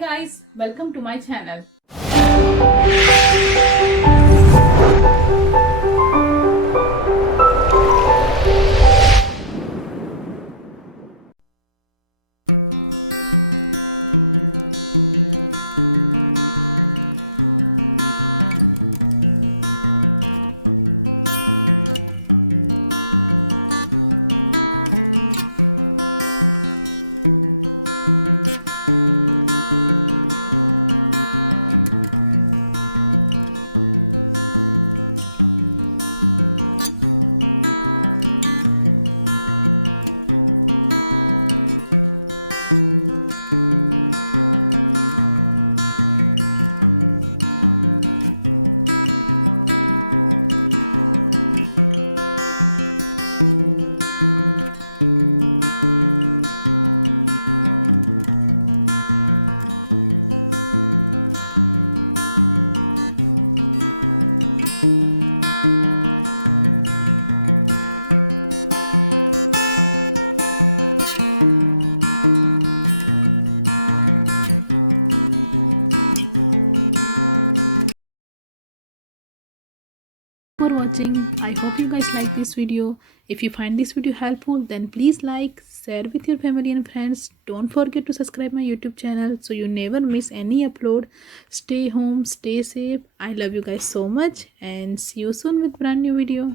guys, welcome to my channel. For watching. I hope you guys like this video. If you find this video helpful, then please like, share with your family and friends. Don't forget to subscribe my YouTube channel so you never miss any upload. Stay home, stay safe. I love you guys so much and see you soon with brand new video.